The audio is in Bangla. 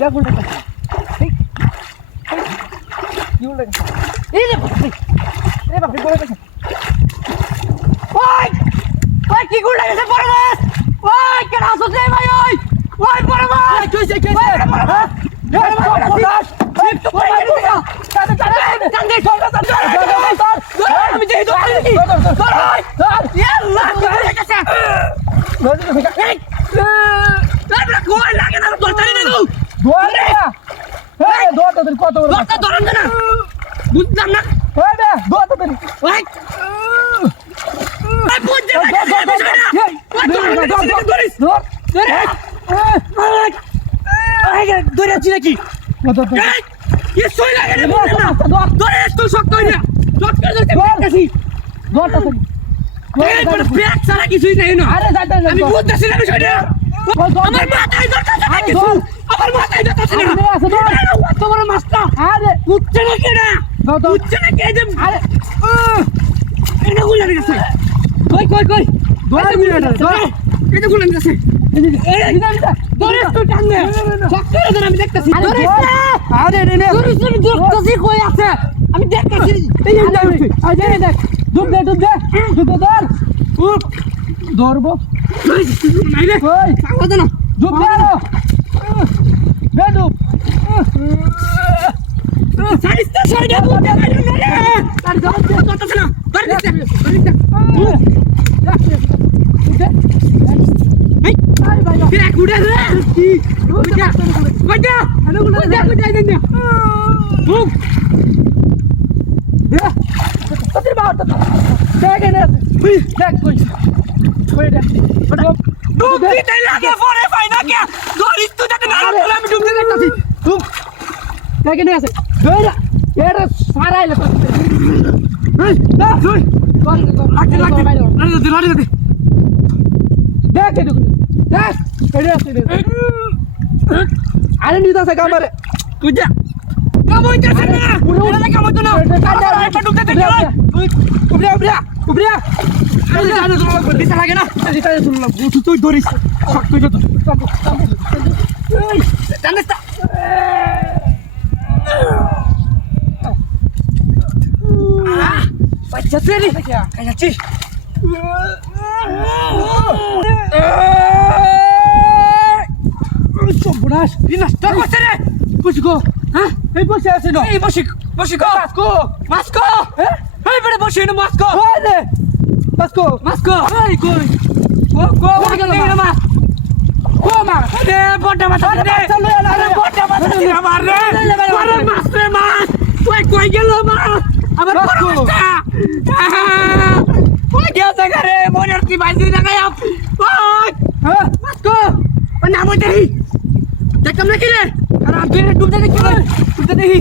দেখ উল্টা গেছে কি উল্টা গেছে এই রে বাপরে রে বাপরে পড়ে গেছে ওই ওই কি উল্টা গেছে মাছ ওই কেন আসছ রে ভাই ওই ওই মাছ কি হইছে কি হইছে হ্যাঁ মাছ এই তো পড়ে গেছে চাঁদ চাঁদ চাঁদ দে চল চল চল আমি দেখি তো ধর ধর ধর ইয়াল্লাহ পড়ে গেছে ধর ধর এই তারপরে কই লাগে না দরকারি না গো দোয়ারে এই দোয়াটা তোর কত ধরেন না বুঝলাম না এই বে দোয়াটা তোর ওই ওই বুঝতে পারছি না বিষয়টা এই ওই ধর ধর ধর ধরিস ধর ধরে ওই ওই ধরে আছি নাকি কিছুই নাই না আমি বুঝতেছি না বিষয়টা আমার মাথায় কিছু আমার মাথায় ধরতেছে না আছে ধর। কত বড় মাছটা আরে উঠছে না কেনা উঠছে না কে যে আরে এটা গুলান গেছে কই কই কই দোয়ার মিনিট এটা গুলান গেছে ধর আমি দেখতেছি ধর। আমি দেখতেছি দেখ ডুব দে ডুব দে ডুব দে ধর ধরবো আপু দেখা দেখ কই। কই দেখ ডুব দিতে লাগে পরে পাই না কে ধরিস তুই যাতে না তুলে আমি ডুব দিতে দেখতাছি তুম এনে আছে ধরে এটা সারাইলে তো এই না তুই লাগতে লাগতে লাড়ি দে লাড়ি দে দেখ এনে দেখ এনে আছে আরে নিতা আছে কামারে তুই যা কামইতেছ না এটা কামইত না এটা ডুব দিতে গেল উবরিয়া উবরিয়া উবরিয়া দিতে লাগে না দিতা শুনলাম তুই তুই ধরিস শক্ত যত জানিস না আহ বাচ্চা তুই রে খাইছি সর্বনাশ বিনষ্ট করছে রে বসি গো হ্যাঁ এই বসে আছে না এই বসি বসি গো মাসকো মাস্কো হ্যাঁ এই বেড়ে বসি না মাস্কো ওই রে মাসকো মাস্কো এই কই ও কো কই গেল গেল মা? মা রে রে রে রে রে আমার বড় মাস্কো। মাছটা কই গেছে রে মনের কি বাইজি লাগাই আপ ওই হ্যাঁ মাস্কো ও নাম দেই দেখতাম নাকি রে আর আমি ডুব দেখি ডুব দেখি